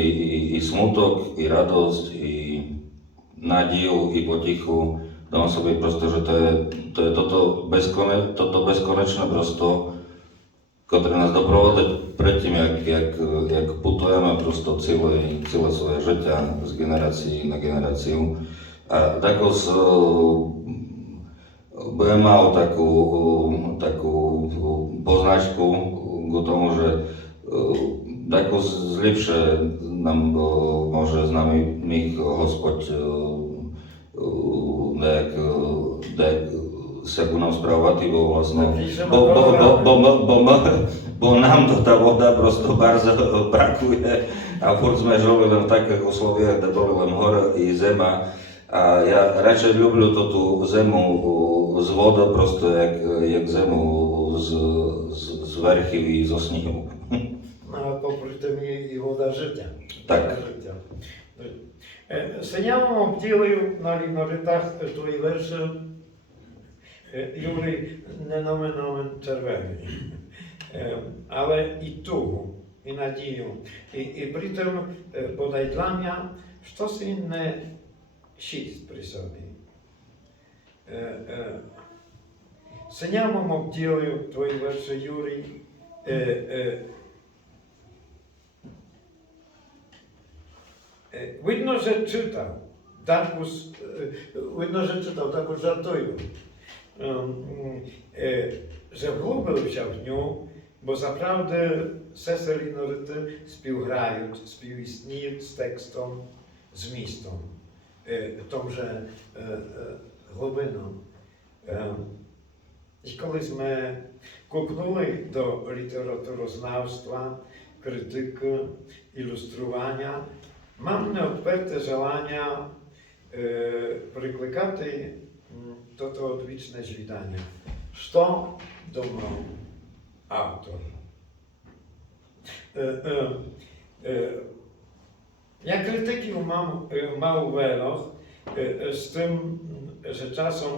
і смуток, і радость, і nádію i potichu. Dám sobie prosto, že to je toto bezkonečné prosto, ktoré nás doprovodí predtým, jak putujeme prosto celé svoje žitia z generácií na generáciu. A tako budem mal takú poznačku k tomu, že tako zlepšie nám môže s nami Hospod tak sa ku nám správať, bo vlastne bo nám to tá voda prosto bardzo brakuje a furt sme žili len v takých usloviach, kde boli len hora i zema. A ja radšej ľúbim tú zemu z voda prosto, jak zemu z verchів i zo sníhu. A popri tym i woda życia. Tak. Синявом обділив на ліноритах твої верші Юрій не номен червоний, але і тугу, і надію. І при тому подай для мене щось не шість при собі. Синявом обділив твої верші Юрій Видно, że czytał, taką żartuję, że wgłębił w nią, bo naprawdę sesy linoryty współistnieją z tekstem, z miejscem, tąże głębiną. I kiedyśmy kuknuli do literaturoznawstwa, krytyki, ilustrowania, mam неодперте желання прикликати toto odwieczne żwidanie. Що думав autor. Ja krytykił mało wielu, z tym, że czasem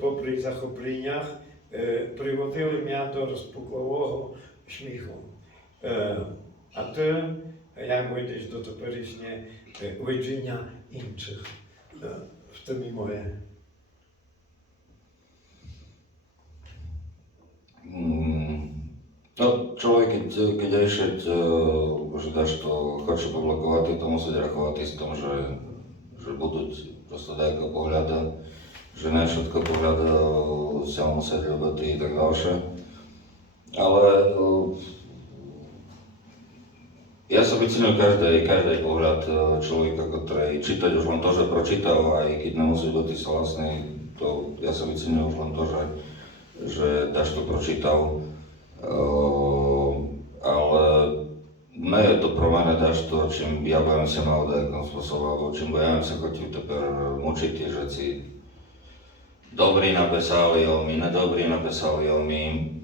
popri захоплениях приводили mnie do rozpukłego śmiechu. A ty, jak będziesz do teперішнє widzenia innych, w tym i moje. No, človek, keď rieši, že dáš to, хоче publikovať, to musí rachovať s tom, že budú proste nejakého pohľada, že ne všetko pohľada sa musí ľúbiť i tak ďalšie. Ale ja som vycenil každý pohľad človeka, ktorý čítať už len to, že pročítal, aj keď nemusí byť súhlasný, to ja som vycenil už len to, že dáš to pročítal. Ale ne je to pro mene dašto, čím ja budem sa mal nejakom spôsobom, alebo čím budem sa chotiť teper mučiť tie veci. Dobrý napísali o mi, nedobrý napísali o mi.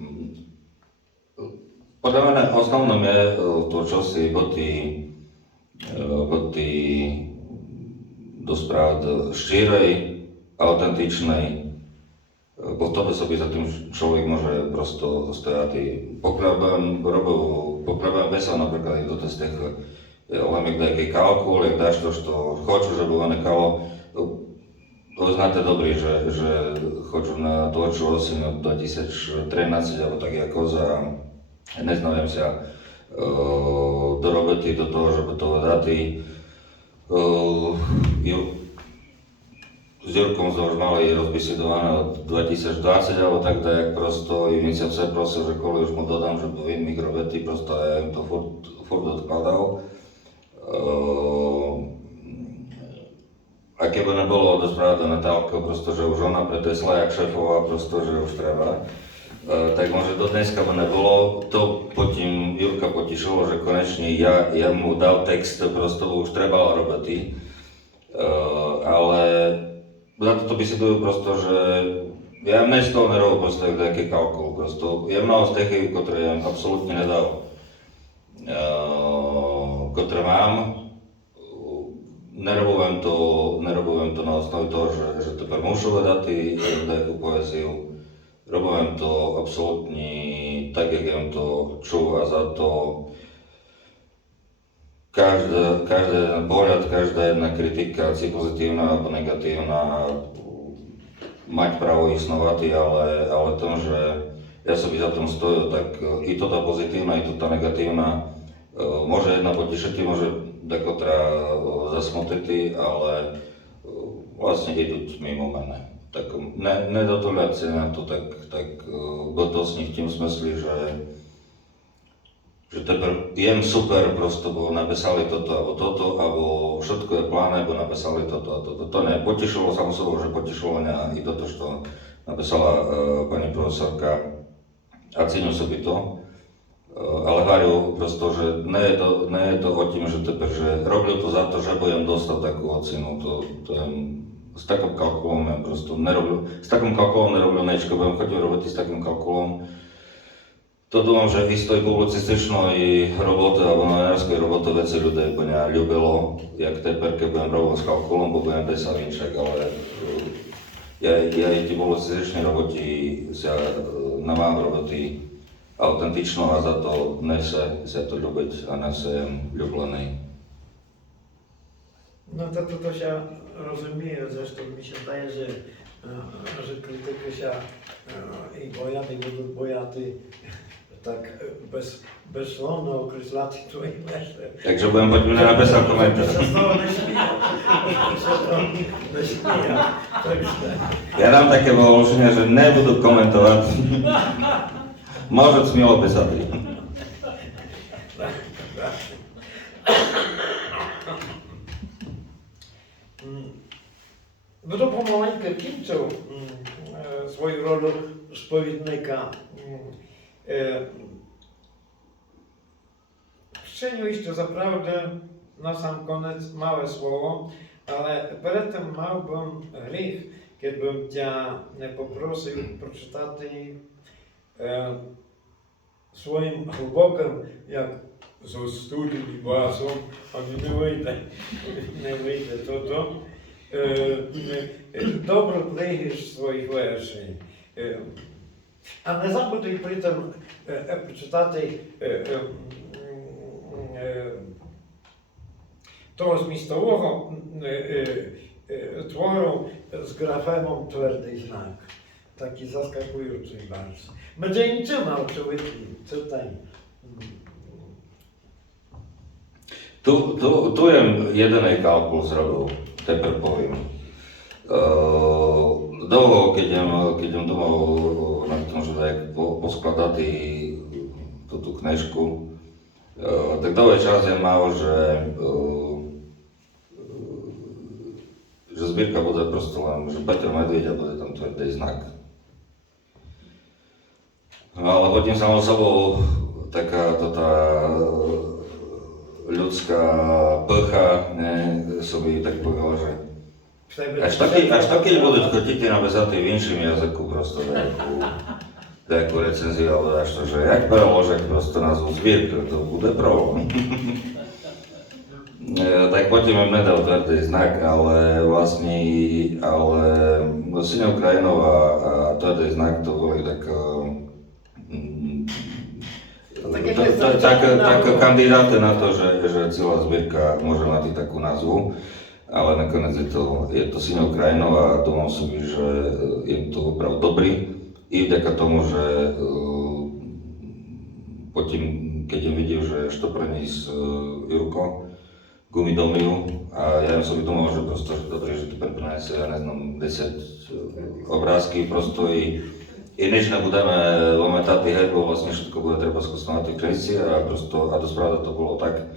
Podľa mene osnovnom je to, čo si boti dosť pravd štírej, autentičnej. Po tome sobie za tým človek môže prosto stojať. Pokiaľ budem vesel napríklad do tých len nejaký kalkul, jak dáš to, što hoću, żeby one kao, znáte dobrý, že hoću na tvorču osinu 2013, alebo tak jako za, neznavím sa dorobiti do toho, żeby to dati. S Jurkom sme už mali rozbesідované od 2020 alebo tak jak prosto i mi sa vse prosil, že koľko už mu dodám, že poviem mikrovety, prosto ja im to furt odkladal. A keby nebolo dosť pravda Natálka, prosto, že už ona pretesla jak šéfová, prosto, že už treba, tak možno do dneska by nebolo. To potom Jurka potišilo, že konečne ja mu dal text, prosto už trebalo roboty. Ale za to besidujú prosto, že ja ne z toho nerobil prosto nejaký kalkul, prosto je mnoho z tých, ktoré ja absolútne nedal, ktoré mám. Nerobujem to na osnovi toho, že teper mušu vedati nejakú poéziu. Robujem to absolútne tak, jak jem to čul a za to každý jeden pohľad, každá jedna kritika, či pozitívna alebo negatívna, mať právo ísť ale to, že ja sobie za tom stojím, tak i to tá pozitívna, i to tá negatívna, môže jedna potišiť, môže dekotra zasmutiti, ale vlastne idú mimo mene. Tak nedotúľať sa na to tak gotosne v tým smysli, že teper jem super, prosto, bo napísali toto, alebo všetko je pláne, bo napísali toto a toto. To ne, potešilo samo sebou, že potešilo mňa i toto, što napísala pani profesorka a cením sobie to. Ale hovorím prosto, že ne je to o tým, že teper, že robil to za to, že budem dostať takú ocenu, to je s takým kalkulom ja prosto nerobil, s takým kalkulom nerobil nečko, budem chodil robiť s takým kalkulom. To dúfam, že v istoj publicističnej robote alebo novinárskej robote veci ľudí mňa ľúbilo, jak teper, keď budem robiť s kalkulom, bo budem desavinček, ale ja i tí publicističnej roboti sa nemám roboty autentično a za to nese sa to ľúbiť a nesem ľúblený. No to się rozumie, zresztą mi się zdaje, że krytyki się i bojaty, budú bojaty tak bezslovno określati twoim myślem. Takže budem poďme napísať komentár. Ja dám také vyloženie, že nebudu komentovať. Môžete smilo písať. Będę pomaleńkę kończył swoją rolę spowiednika. Szczeniu jeszcze zaprawdę na sam koniec małe słowo, ale przed tym małbym grzech, kiedy bym cię poprosił przeczytać swoim chłopakiem, jak zostali basą, a nie wyjdę to, dobro приїш своїх вершень. А не забудь при тому почитати того змістового твору з графемом «Твердий знак». Taki zaskakujący bardzo. Będzie niczyma oczywiście, czytaj. Tu jem jedený kalkul zrobil, teper poviem. Dlho, keď jem думав над тим, що як поскладати ту книжку, так довгий час я мав, že збірка буде просто len, že Petr Medveď a bude tam tvrdý znak. Ale potom samo sobou taká tá ľudská plcha, собі так povedal, že až to keď budú chotiti napísať v inším jazyku, prosto nejakú recenziu, alebo až to, že jak preložiť prosto názvu zbierky, to bude problém. Tak potom im nedal tvrdý znak, ale vlastne, Syňa Ukrajinov a tvrdý znak to boli tak kandidáty na to, že celá zbierka môže mať takú názvu, ale nakoniec je to Syňa Ukrajinov a domov si, že je to opravdu dobrý i vďaka tomu, že potom, keď im videl, že što pre ní s Jurko Gumidomiju a ja im som domov, že prosto, že dobrý, že to prinesie, ja neznám, 10 obrázky prosto i než nebudeme momentálny her, bo vlastne všetko bude treba skúsiť na tej kresci a dosť pravda to bolo tak,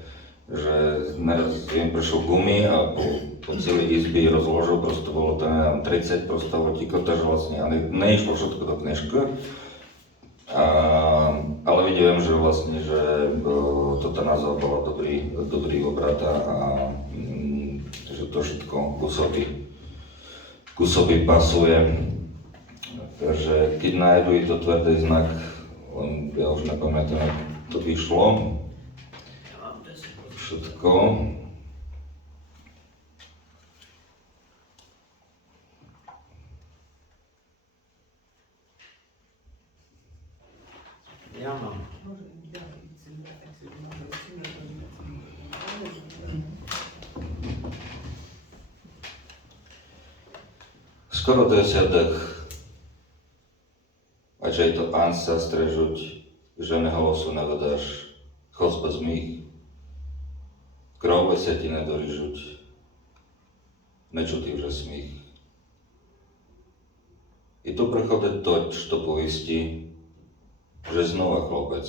že naraz im prišiel Gumi a po celej izby rozložil, prosto bolo to, neviem, 30 prosto otíkov, takže vlastne neišlo všetko do knižky. Ale vidím, že vlastne, že toto názov bola dobrý obrat a že to všetko kusoby pasuje. Takže keď nájdu i to tvrdý znak, ja už nepamätám, jak to vyšlo. Všetko. Ja mam. Skoro 10 a že je to pán sa strežuť, že nehlasu nevedáš, chod bez mých, krovbe sa ti nedorižuť, nečutý že smích. I tu prechode toť, što povistí, že znova chlopec.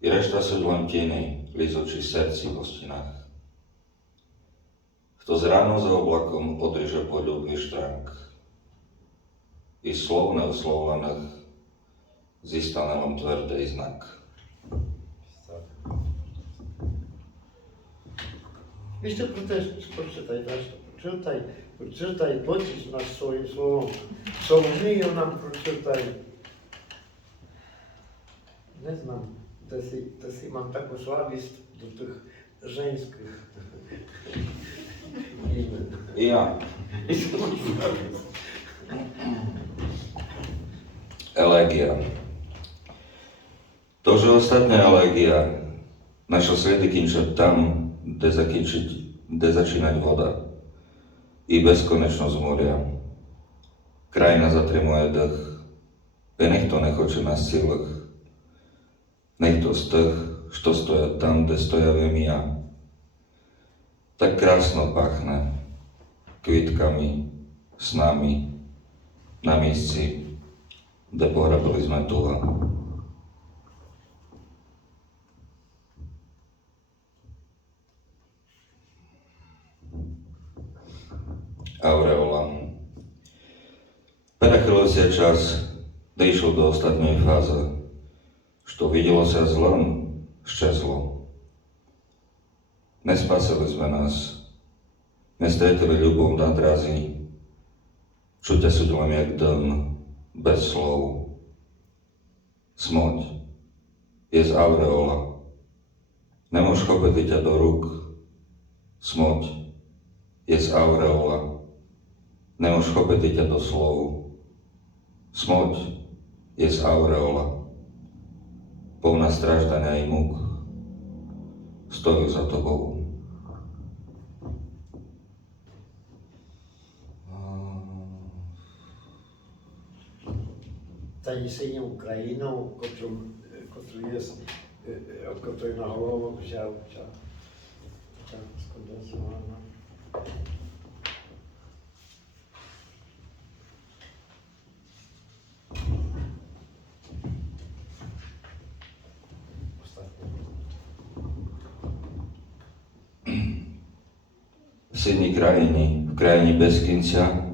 I rešta sú len tieny, lizoči srdci v hostinách. Kto z ráno za oblakom odriže poľubný štránk, i slov neoslovlených zistane len tvrdý znak. Jeszcze przeczytaj, przeczytaj, pocisz nas swoim słowom. Solomiją nam przeczytaj. Nie znam, też mam taką słabist do tych żeńskich imion. I ja. Elegia. To, že ostatnia elegia naša sliedy kinčať tam, kde začínať voda i bezkonečnosť moria. Krajina zatrimuje dech, i nech to nechoče na silách. Nech to z tých, što stoja tam, kde stoja viem ja. Tak krásno pachne kvítkami, snami, na místci, kde pohrabili sme tuha. Aureola. Перехилив се час, де йшов до останньої фази, що виділося злом, щезло. Не спасили sme nás, не стретили любов на дразі, чуття судьбам як дим, без слов. Smoď je z aureola. Nemôž chopiti ťa do rúk. Smoď je z aureola. Nemôž chopiti ťa do slovu. Smoď je z aureola. Povna stráždania i múk stojí za tobou. Та синю Україну, котру є, котру на голову взяв, сконденсована. V sиній країні, в країні без кінця,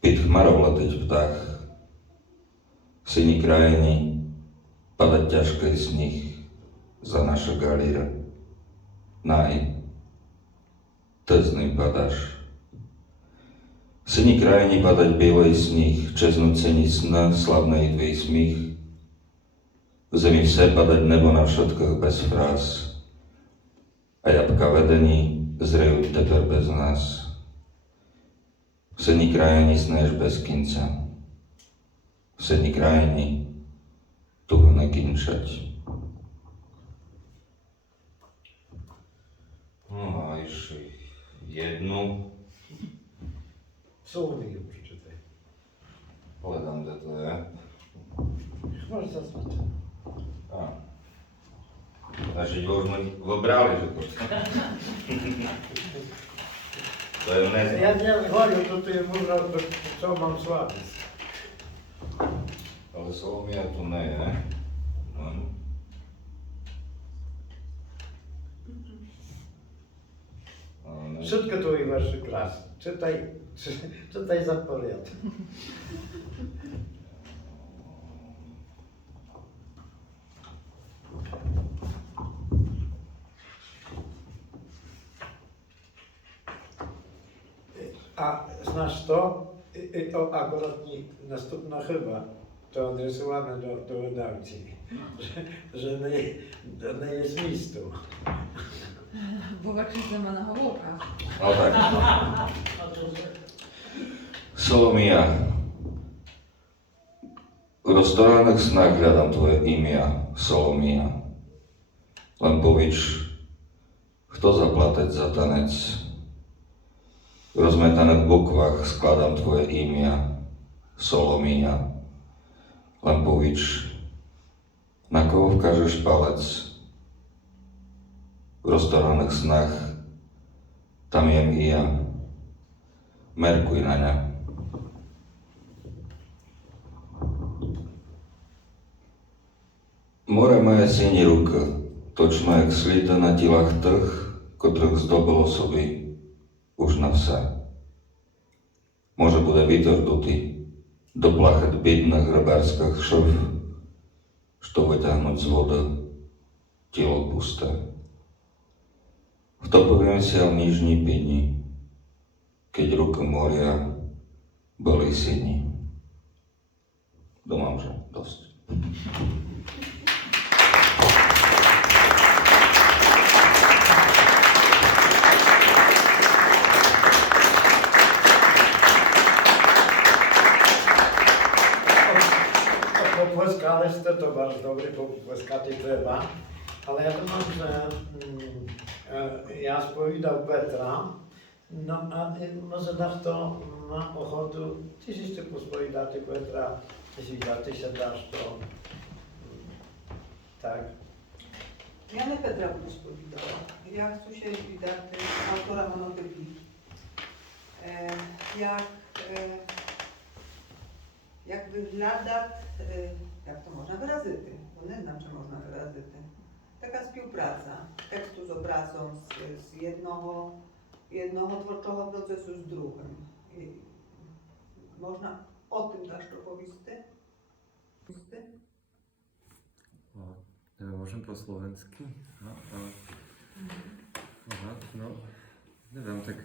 під хмарою летить птах. В синій країні падать тяжкий сніг за наша галіра. Най, ти з ним падаш. В синій країні падать білий сніг, чезнуть сині сна, славний твій сміх. В zemi все падать небо на všetkých bez fráz. A jabka vedení zrejú tepер bez nás. V sení krajení sneš bez kinca. V sení krajení tuho nekinčať. No a jeszcze jednu. Соломію прочитай. Hledám, kde to je. Можеш зазвати. A. Значить, ви вже вибрали, що тут. То я не Я знаю. не говорю, тут я можу, до цього мам слабість. Але Соломія то не є. Ну. А, не. Wszystko твої верші класні. Czytaj za порядок. A znasz to? Akurat następna chyba to adresowane do redakcji, że nie jest listu. Bo wakrzywce ma na hołówkach. No tak. Solomia, v roztoraných snách hľadám tvoje imia, Solomia. Len povíš, kto zaplatať za tanec. V rozmetaných bukvách skladám tvoje imia, Solomia. Len povíš, na koho vkážeš palec. V roztoraných snách tam jem i ja. Merkuj na ňa. Море має сині руки, точно як сліди на тілах тих, котрих здобило собі уж на все. Може буде вітер дутий, до плахет бідних греберських шив, що витягнуть з води тіло пусте. Втопився в ніжній піні, keď руки моря були сині. Думам, že dosť. Popłaskaliście, to bardzo dobry, popłaskati trzeba, ale ja думаю, że ja spowiedał Petra, no a może dasz to na ochotę, ty jeszcze pospowiadać Petra, jeśli ty się dasz to, tak. Ja не Петра буду сповідала. Я хочу ще віддати автора монотипії. Jak wygląda, jak to można wyrazyty, bo nie znam, czy można wyrazyty. Taka współpraca tekstu z obrazą, z jednego twórczego procesu z drugim. I można o tym też opowiedzieć? Môžem po slovensky? No, neviem, tak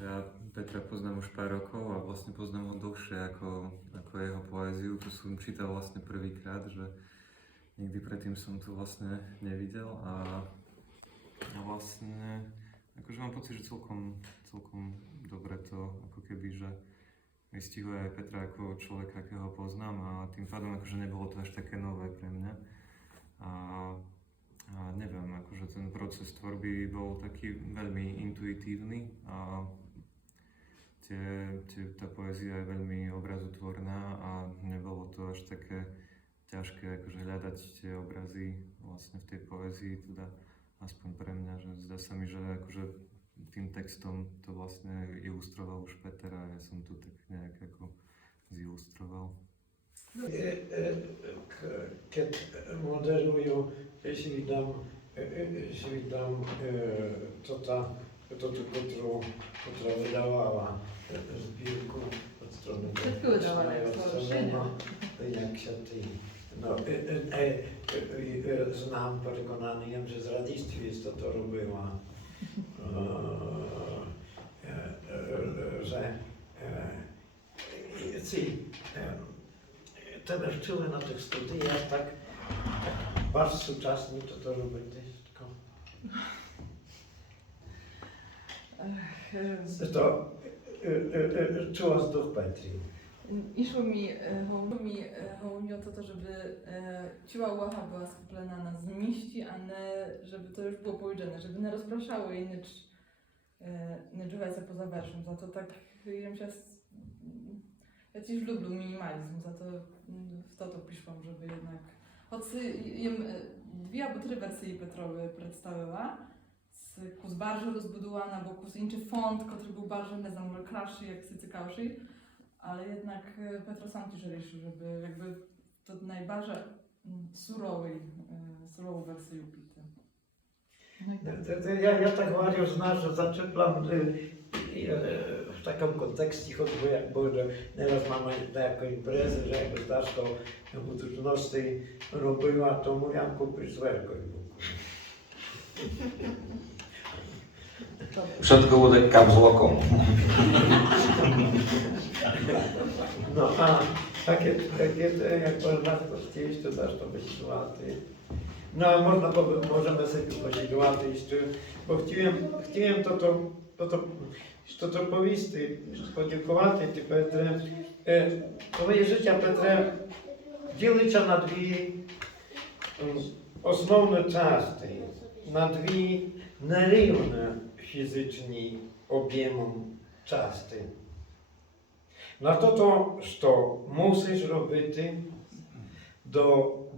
ja Petra poznám už pár rokov a vlastne poznám ho dlhšie ako jeho poéziu. To som čítal vlastne prvýkrát, že nikdy predtým som to vlastne nevidel a vlastne akože mám pocit, že celkom dobre to ako keby, že vystihuje aj Petra ako človeka, akého poznám a tým pádom akože nebolo to až také nové pre mňa. A neviem, akože ten proces tvorby bol taký veľmi intuitívny a tá poézia je veľmi obrazotvorná a nebolo to až také ťažké akože hľadať tie obrazy vlastne v tej poézii, teda aspoň pre mňa, že zdá sa mi, že akože tým textom to vlastne ilustroval už Peter a ja som to tak nejak ako zilustroval. Keď moderujú, že vydám toto, ktorá vydávala zbírku od strany. Všetko vydávala, jak się ty... No, znam przekonaniem, że z radistwie to robiła. Że teraz czuły na tych studiach tak bardzo współczesnie to robią wszystko. To czuła z duch Petri. Išlo mi o to, żeby ciła łacha była skuplena na zmiści, a ne, żeby to już było powiedziane, żeby nie rozpraszało jej nie dżuwajca poza werszem. Za to tak ja też lubię minimalizm, za to w to piszłam, żeby jednak choć jem dwie albo trzy wersje Petrowy przedstawiła, kus bardziej rozbudowana, bo kus inny font, który był bardziej, nie znam, może kraszszy, jak sy cykałszy. Ale jednak Petro sam też решил, żeby jakby to najbardziej surową wersję upić. Ja tak Mariusz znasz, że zaczepiam w takim kontekście, choćby jak było, że teraz mamy taką imprezę, że jakby znasz to w trudności robiła, to mówiłam kupić złego. Všetko bude kapzlokom. No a takie jak można to chcieć, to dasz to być złaty. No a możemy sobie powiedzieć złaty jeszcze, bo chciałem to powisty, podziękować Ci Petrze. Twoje życie Petrze dzielicie na dwie основne части, на дві нерівні фізичні об'ємом части. Na to, що мусиш робити,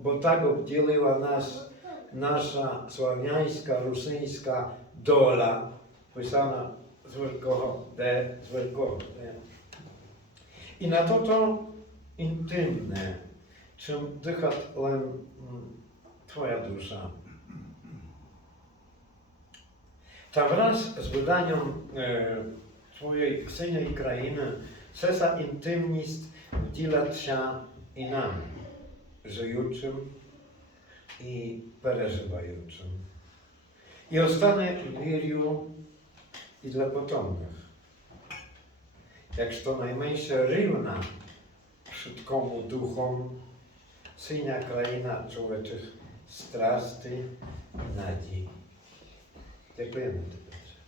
бо так обділила нас наша слав'янська, русинська доля, писана з великого Д, з великого Д. І на то інтимне, чим дихать лен Twoja dusza. Ta wraz z wydaniem Twojej synej krainy sesa intymnist wdzielać się i nam, żyjącym i przeżywającym. I ostanie wierю i dla potomnych. Jak to najmniejsza rywna wszystkomu duchom, syna kraina człowieczych strasty i nadziei. Dziękujemy Ci, Petrze.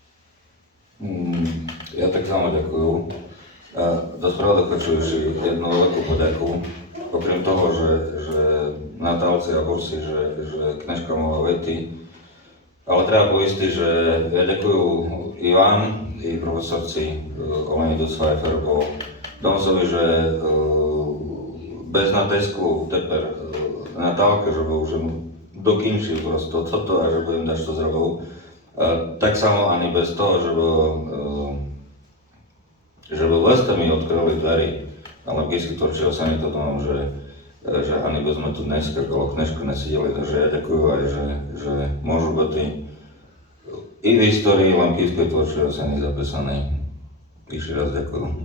Ja tak samo ďakujem. Do sprawy хочу jedną veľkú poďaku. Okrem toho, že Natálce a Borsi, že knižka mala vety. Ale treba poistiť, že ja ďakujem i vám, i profesorci Oleni Ducpfeifer, bo dám sobie, že bez natesku teper Natálka, že už dokinčil prosto toto a že budem dať to zrobił. Tak samo ani bez toho, żeby Westa mi odkryli dverí na logicky tvorčeho sami, to mám, že ani by sme tu dneska kolo knižky nesedeli, takže ja ďakujem aj, že môžu byť i v histórii Lampijskej tvorčeho sami zapísané. Ešte raz ďakujem.